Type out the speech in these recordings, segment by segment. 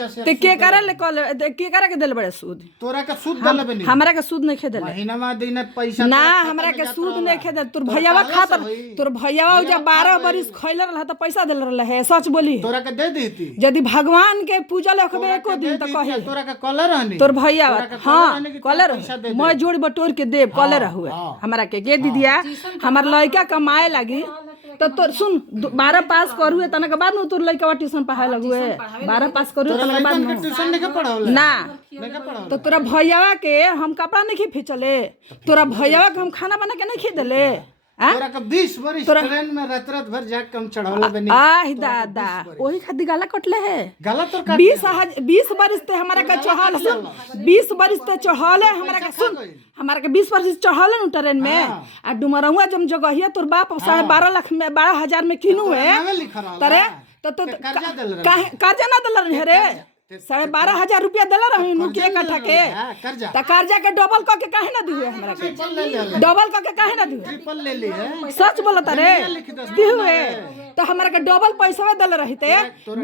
ते के करे ले कॉल के करे के देल बड़े सूद तोरा का सूद दल बनी हमरा के सूद नहीं खेदे महीना में दिन पैसा ना हमरा के सूद नहीं खेदे तोर भैयावा खातर तोर भैयावा जब 12 बरिस खइले रहल त पैसा देल रहल है सच बोली तोरा के दे देती यदि भगवान के पूजा लेखबे एको दिन त कही तोरा का कॉलर रहनी तोर भैयावा हां कॉलर मैं जोड़ बटोर के देब कॉलर हुए हमरा के दीदिया हमर लड़का कमाए लागी तो तोर सुन 12 पास करू तना के बाद न तोर लड़का ट्यूशन पढ़ाए लगुए 12 पास करू तना के बाद ट्यूशन नहीं पढ़ावला ना तो तोरा भैयावा के हम कपड़ा नहीं खींचले तोरा भैयावा के हम खाना बना के नहीं खी देले तोरा का 20 वर्ष ट्रेन में रात रात भर जाके कम चढ़ावला बनी आह दादा ओही खादी गाला कटले है गाला तोर 20 वर्ष ते हमरा का चढ़ाल 20 वर्ष ते चढ़ाले हमरा का सुन हमारा के 20 वर्ष चढ़ाले न ट्रेन में आ डुमरौआ जब जगहिया तोर बाप 12.5 लाख में 12,000 में किनू है तरे तो कर्जा ना दल रहे रे 12,500 रुपया दिला रही के कट्ठा के कर्जा के डबल क के काहे ना दिए हमरा के डबल क के काहे ना दिए ट्रिपल ले ली है सच बोलता रे दिए तो हमरा के डबल पैसा दल रहते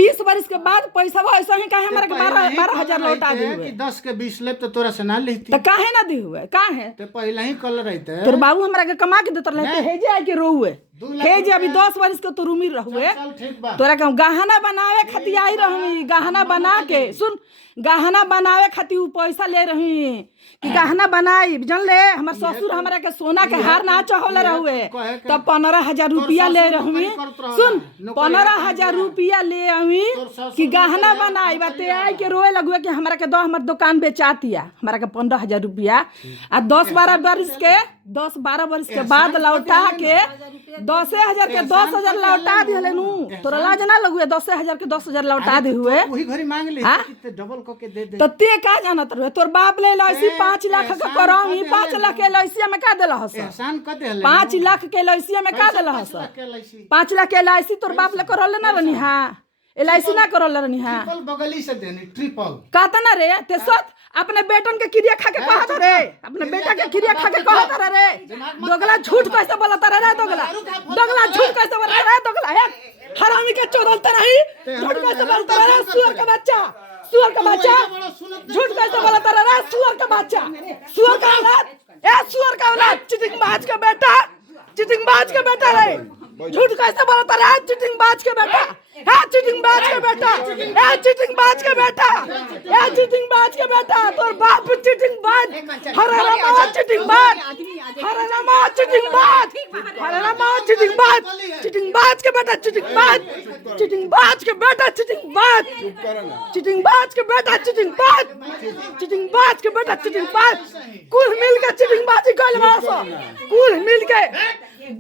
20 वर्ष के बाद पैसा ऐसा ही काहे हमरा के 12,000 लौटा दिए कि 10 के 20 ले तो तोरा से ना लेती तो काहे ना दिए काहे तो पहले ही कल रहते तोर बाबू हमरा के कमा के देत रहते हे जे आके रोवे हे जे अभी 10 वर्ष के तो उम्र रहुए तोरा के गहना बनावे खातिर आई रही गहना बना के सुन गहना बनावे खातिर उ पैसा ले रही कि गहना बनाई जन ले हमर ससुर हमरा के सोना के हार ना चढ़ौले रहुए तब 15,000 रुपया ले रही सुन 15,000 रुपया ले आवी कि गहना बनाई बाते आई के रोए लगुए कि हमरा के हमर दुकान बेचातिया हमरा के 15,000 रुपया आ 10-12 वर्ष के बाद लौटा के 10,000 के 10,000 लौटा दिले नु तोरा लाज ना लगुए 10,000 के 10,000 लौटा दे हुए वही घरी मांग ले कि डबल क के दे दे तो ते का जानत रहे तोर बाप ले लैसी 5 लाख के करावी 5 लाख के लैसी में का देला हस एहसान क दे 5 लाख के लैसी में का देला हस 5 लाख के लैसी तोर बाप ले करले ना रहनी हां एलआईसी ना करले रहनी हां ट्रिपल बगली से देनी ट्रिपल कहता ना रे ते सत अपने बेटन के क्रिया खा के कहत रे अपने बेटा के क्रिया खा के कहत रे दोगला झूठ कैसे बोलता रे दोगला झूठ कैसे बोलता रे दोगला है हरामी के चोदलता नहीं झूठ कैसे बोलता रे सुअर का बच्चा झूठ कैसे बोलता रे सुअर का बच्चा सुअर का औलाद सुअर का औलाद चिटिंग बाज के बेटा रे झूठ कैसे बोलता रे चिटिंग बाज के बेटा चिटिंग बाज के बेटा तोर बाप चिटिंग बाज हरे रामा चिटिंग बाज चिटिंग बाज के बेटा चिटिंग बाज कुल मिल के चिटिंग बाजी कइल मासो कुल मिल के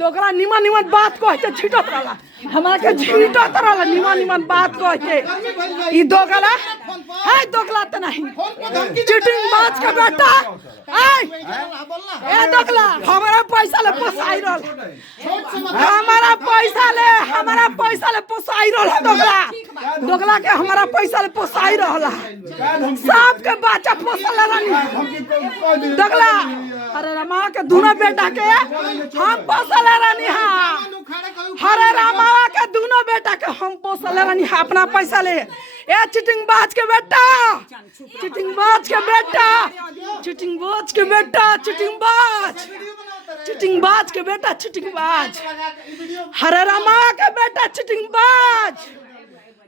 दोगला निमन बात कहते छिटत रहला हमरा के छिटत रहला निमन बात कहते ई दोगला है दोगला त नहीं चिटिंग बाज के बेटा ए दोगला हमरा पैसा ले पोसाई रहल हमरा पैसा ले पोसाई रहल दोगला के हमरा पैसा ले पोसाई रहल सांप के बच्चा पोसल रहनी दोगला अरे रामा के दोनों बेटा के हम पोसल रहनी हां हरे रामा के दोनों बेटा के हम पोसल रहनी अपना पैसा ले ए चिटिंग बाज के बेटा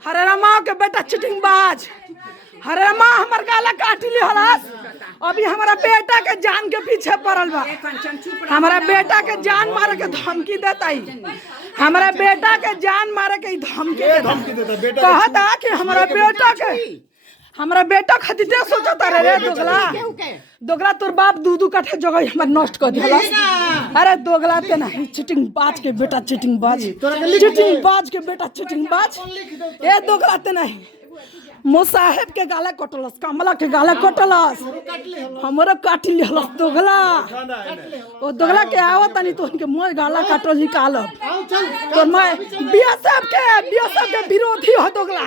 हरे रामा के बेटा चिटिंग बाज हरे रामा हमर गाला काट ली हलास अभी हमारा बेटा के जान के पीछे पड़ल बा हमारा बेटा के जान मारे के धमकी देता हमारा बेटा के जान मारे के धमकी देता कहता कि हमारा बेटा खातिर सोचता रे दोगला तोर बाप 2 कट्ठा जगह हमर नष्ट कर दिया अरे दोगला ते नहीं चिटिंग बाज के बेटा चिटिंग बाज ए दोगला ते नहीं मुसाहिब के गाला कटलस कमला के गाला कटलस हमरो काट लिहलस दोगला ओ दोगला के आवत नहीं तो उनके मोय गाला काटल निकाल तो मैं बीएसएफ के विरोधी हो दोगला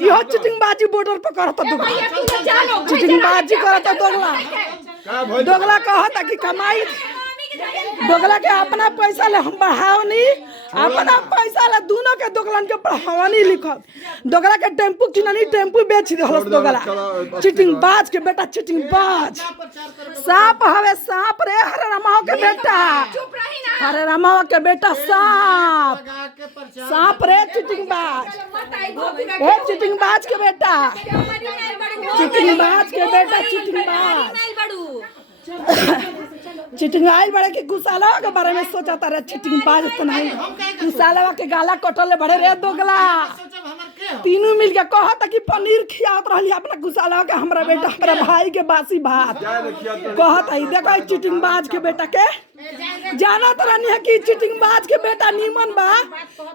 इहो चिटिंग बाजी बॉर्डर पर करत दोगला चिटिंग बाजी करत दोगला कहता कि कमाई दोगला के अपना पैसा ले हम बढ़ाओ नहीं अपना पैसा ला दोनों के दोगलन के पढ़ावनी लिखल दोगला के टेम्पू किननी टेम्पू बेच दिहलस दोगला चिटिंग बाज के बेटा चिटिंग बाज सांप हवे सांप रे हरे रामाओ के बेटा हरे रामाओ के बेटा सांप सांप रे चिटिंग बाज ए चिटिंग बाज के बेटा चिटिंग बाज के बेटा चिटिंग बाज चिटिंग आइल बड़े के गुसाला के बारे में सोचा रे चिटिंग बाज तो नहीं गुसाला के गाला कटले बड़े रे दोगला तीनों मिल के कहता कि पनीर खियात रहली अपना गुसाला के हमरा बेटा हमरा भाई के बासी भात कहता ही देखो चिटिंग बाज के बेटा के जाना तो नहीं है कि चिटिंग बाज के बेटा नीमन बा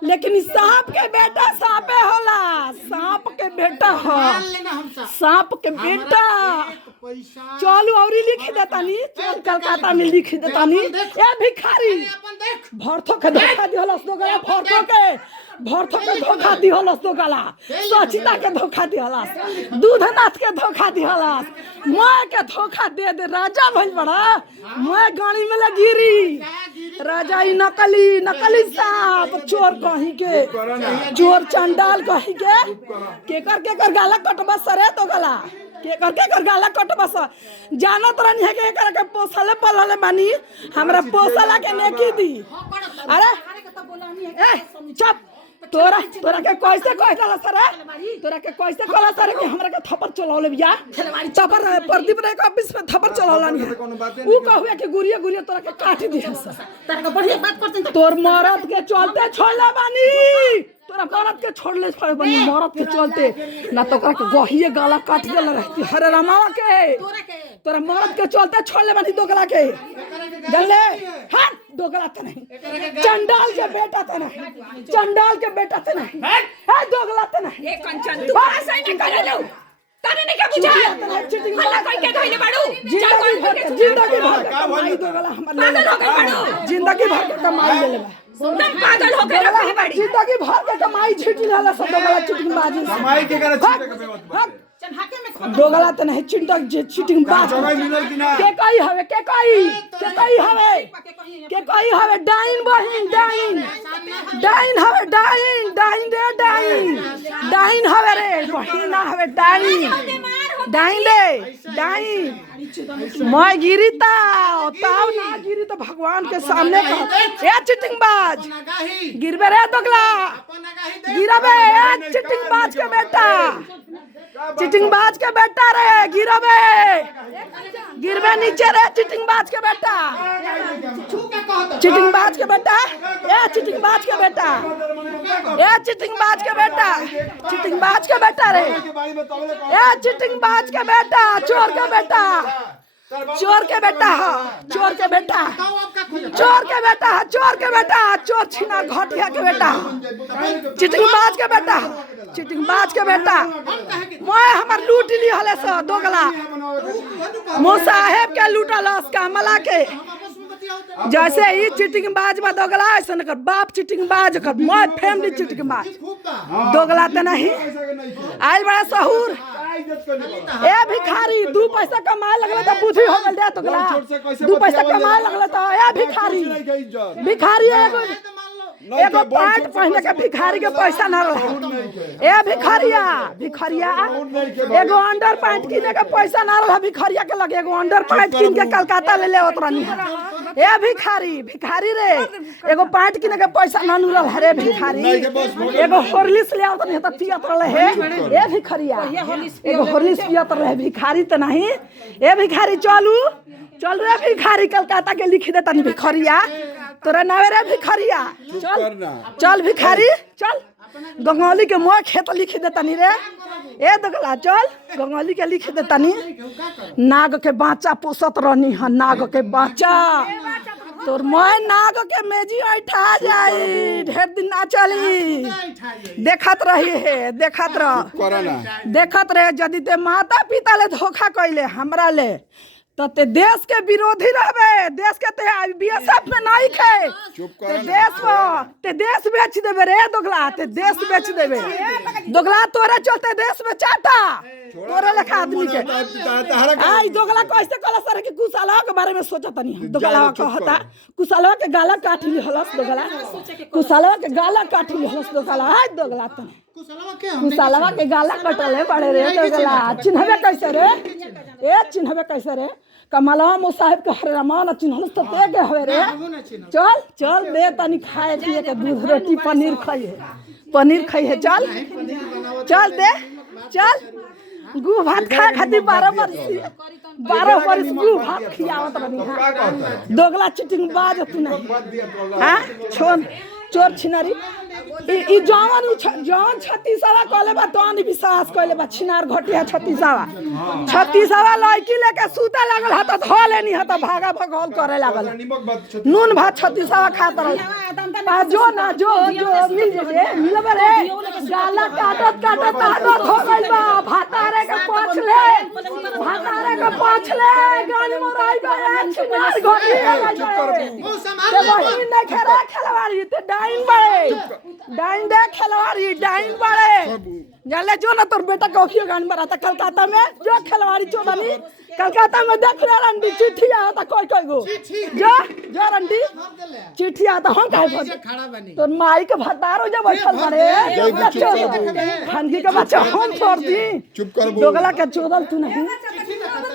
लेकिन सांप के बेटा सांपे होला सांप के बेटा हो सांप के बेटा चलो और लिख देता नी चल कलकत्ता में लिख देता नी ए भिखारी भरथो के धोखा दिहलस दोगला भरथो के धोखा दिहलस दोगला सचिता के धोखा दिहलस दूधनाथ के धोखा दिहलस मैं के धोखा दे राजा भइल बड़ा मैं गाड़ी में लगिरी राजा ही नकली सांप चोर कहीं के चोर चंडाल कहीं के केकर गाला कटबा सरे तो गला केकर गाला कटबा स जाना तो नहीं है के एकर के पोसले पलले बानी हमरा पोसला के नेकी दी अरे ए चुप तोरा के कैसे कहला सरे तोरा के कैसे कहला सरे कि हमरा के थप्पड़ चलावले बिया थप्पड़ प्रदीप रे के ऑफिस में थप्पड़ चलावलानी ऊ कहवे कि गुरिया तोरा के काट दिया तोरा के बढ़िया बात करते तोर मरद के चलते छोड़ला बानी तोरा मरद के छोड़ले छोड़ बानी मरद के चलते ना तो के गहिए गाला काट देला रहती हरे रामावा के तोरा मरद के चलते छोड़ले बानी दोगला के जानले हां दोगला त नहीं चंडाल के बेटा त नहीं चंडाल के बेटा त नहीं है दोगला त नहीं ए कंचन तू ऐसा ही नहीं करे लो तने नहीं का बुझा हल्ला कोई के धइले बाड़ू जिंदगी भर का कमाई दोगला हमर जिंदगी भर के कमाई ले लेबा तुम पागल हो गए रखी बड़ी जिंदगी भर के कमाई छीट लेला सब दोगला चिटिंग बाजी कमाई के करे छीटे के बेवत चनहाके में खत्म दोगला त नहीं चिटिंग बाज के कई हवे के कई हवे डाइन बहिन डाइन हवे डाइन हवे रे बहिन ना हवे डाइन मैं गिरी ताव ना गिरी तो भगवान के सामने ए चिटिंग बाज गिरबे रे दोगला गिरबे ए चिटिंग बाज के बेटा चिटिंग बाज के बेटा रे गिरबे नीचे रे चिटिंग बाज के बेटा चिटिंग बाज के बेटा ए चिटिंग बाज के बेटा चिटिंग बाज के बेटा रे ए चिटिंग बाज के बेटा चोर के बेटा चोर छीना घटिया के बेटा चिटिंग बाज के बेटा मैं हमर लूट ली हले स दोगला मो साहेब के लूटलस कामला के जैसे ही चिटिंग बाज बा दोगला ऐसे कर बाप चिटिंग बाज कर मैं फैमिली चिटिंग बाज दोगला त नहीं आइल बड़ा सहूर ए भिखारी 2 पैसा कमाए लगले त बुद्धि हो गेल दे दोगला 2 पैसा कमाए लगले त ए भिखारी एगो पैंट पहने के भिखारी के पैसा ना रहा ए भिखारिया एगो अंडर पैंट किने के पैसा ना रहा भिखारिया के लगे एगो अंडर पैंट किन के कलकत्ता ले ले उतरनी ए भिखारी रे एगो पैंट किने के पैसा ना नुरल रे भिखारी एगो हॉर्लिक्स ले उतरनी त पियत रहे है ए भिखारिया एगो हॉर्लिक्स पियत रहे भिखारी त नहीं ए भिखारी चल रे भिखारी कलकत्ता के लिख देता नहीं भिखारिया तोरा नावे रे भिखारिया चल भिखारी चल गंगौली के मोह खेत लिख देता नहीं रे ए दोगला चल गंगौली के लिख देता नहीं नाग के बाचा पोसत रहनी है नाग के बाचा तोर मैं नाग के मेजी उठा जाई ढेर दिन ना चली देखत रहे यदि ते माता पिता ले धोखा कैले हमरा ले तो ते देश के विरोधी रहबे, देश के ते बीएसएफ में नहीं खे ते देश बेच देबे रे दोगला, ते देश बेच देबे दोगला, तोरे चलते देश में चाटा तोरे लेखा आदमी के। आई दोगला कैसे कला सर के कुशलवा के बारे में सोचत नहीं, दोगला कहता कुशलवा के गाला काट ली हलस दोगला, कुशलवा के गाला काट ली हलस दोगला। आई दोगला तो कुशलवा के गाला कटले बड़े रे दोगला, चिन्हबे कैसे रे ए चिन्हबे कैसे रे कमलवा मुसाहिब के हरमान चिन्हलस तो ते के हवे रे। चल चल दे तनी खाए पिए के दूध रोटी पनीर खाई है चल चल दे चल गु भात खाए खातिर 12 बरस गु भात खियावत बनी। हाँ दोगला चिटिंग बाज तू नहीं हाँ छोड़ चोर छिनारी ई जवान छत्तीसवा कहले बा तो नहीं विश्वास कहले बा छिनार घटिया छत्तीसवा लड़की लेके सूते लागल ह त धले नहीं ह त भागा भगौल करे लागल नून भात छत्तीसवा खात रह जो ना जो मिल जे मिलबे रे गाला काटत आदत हो गइल बा भातारे के पोछ ले गाली मोराई बा छिनार घटिया ते वही नहीं खेला खिलवाड़ी ते डाइन दे खिलवाड़ी डाइन बड़े जाले जो ना तोर बेटा कौखियो गान बराता कलकत्ता में जो खिलवाड़ी चोदनी कलकत्ता में देख ले रंडी चिट्ठी आता कोई गो जो रंडी चिट्ठी आता हम काहे भर तोर माई के भतारो जब बैठल बड़े खानगी के बच्चा हम छोड़ दी चुप कर दोगला के चोदल तू नहीं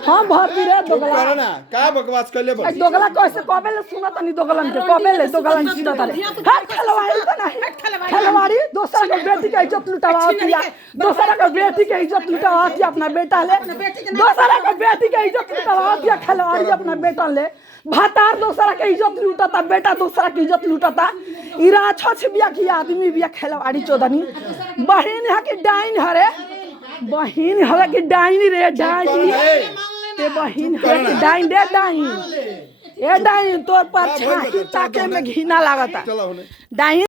हम भर दी रे दोगला ना का बकवास करले बस दोगला कैसे कबेले सुनत नहीं दोगलन के कबेले दोगलन सुनत रे हाथ खिलवाड़ी तो नहीं खिलवाड़ी दूसरा के बेटी के इज्जत लुटावतिया दूसरा के बेटी के इज्जत लुटावतिया अपना बेटा ले दूसरा के बेटी के इज्जत लुटावतिया खिलवाड़ी अपना बेटा ले भातार दूसरा के इज्जत लूटता बेटा दूसरा के इज्जत लूटता इरा छछ बिया की आदमी बिया खिलवाड़ी चोदनी बहन है कि डाइन हरे बहन हवे कि डाइन रे डाइन ते बहन है कि डाइन दे डाइन ए डाइन तोर पर छाती ताके में घिना लागता डाइन।